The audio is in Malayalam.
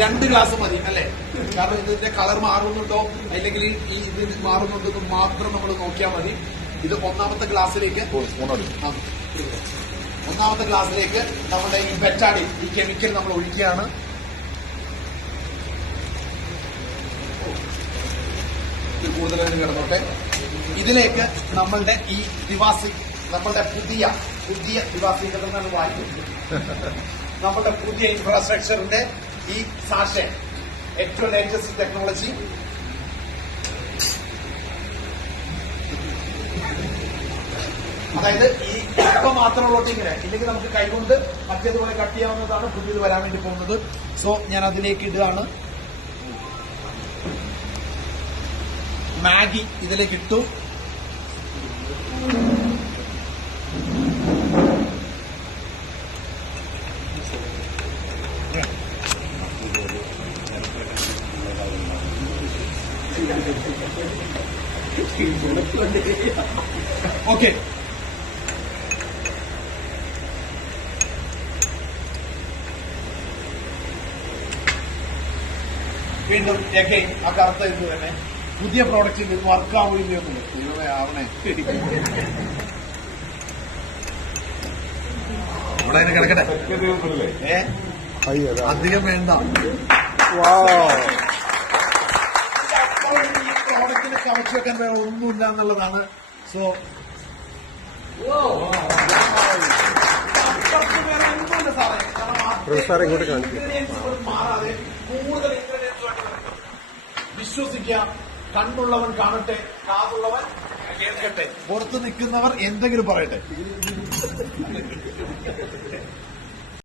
2 ഗ്ലാസ് മതി അല്ലേ? കാരണം ഇതിന്റെ കളർ മാറുന്നുണ്ടോ അല്ലെങ്കിൽ ഈ ഇത് മാറുന്നുണ്ടോ മാത്രം നമ്മൾ നോക്കിയാൽ മതി. ഇത് ഒന്നാമത്തെ ഗ്ലാസ്സിലേക്ക് നമ്മുടെ ഈ ബെറ്റാഡിൻ ഈ കെമിക്കൽ നമ്മൾ ഒഴിക്കുകയാണ്. ഇത് കൂടുതലായിട്ട് കിടന്നോട്ടെ. ഇതിലേക്ക് നമ്മളുടെ ഈ ദിവാസി നമ്മളുടെ പുതിയ ദിവാസി കിടന്നാണ് വായിക്കുന്നത്. നമ്മളുടെ പുതിയ ഇൻഫ്രാസ്ട്രക്ചറിന്റെ ഈ സാഷെ ഏറ്റവും ലേറ്റസ്റ്റ് ടെക്നോളജി അതായത് ഈ ഇപ്പൊ മാത്രമുള്ളോട്ട് ഇങ്ങനെ ഇല്ലെങ്കിൽ നമുക്ക് കൈകൊണ്ട് മറ്റേതുപോലെ കട്ട് ചെയ്യാവുന്നതാണ്. പുതിയത് വരാൻ വേണ്ടി പോകുന്നത്. സോ ഞാൻ അതിലേക്ക് ഇടുകയാണ്. മാഗി ഇതിലേക്ക് ഇട്ടു. ഓക്കെ, വീണ്ടും ആ കറുത്ത ഇത് തന്നെ പുതിയ പ്രോഡക്റ്റിൽ ഇത് വർക്ക് ആവുകയൊന്നുമില്ല. ദൈവമേ ആവണേ. ഇവിടെ അതിന് കിടക്കട്ടെ. അധികം വേണ്ട. ഈ പ്രോഡക്റ്റിനെ കവച്ചു വെക്കാൻ വേറെ ഒന്നുമില്ല എന്നുള്ളതാണ്. സോ വേറെ ഒന്നുമില്ല സാറേ. ഇങ്ങോട്ട് കാണിക്കും. മാറാതെ കൂടുതൽ വിശ്വസിക്കുക. കണ്ണുള്ളവൻ കാണട്ടെ, കാതുള്ളവൻ കേൾക്കട്ടെ. പുറത്ത് നിൽക്കുന്നവർ എന്തെങ്കിലും പറയട്ടെ.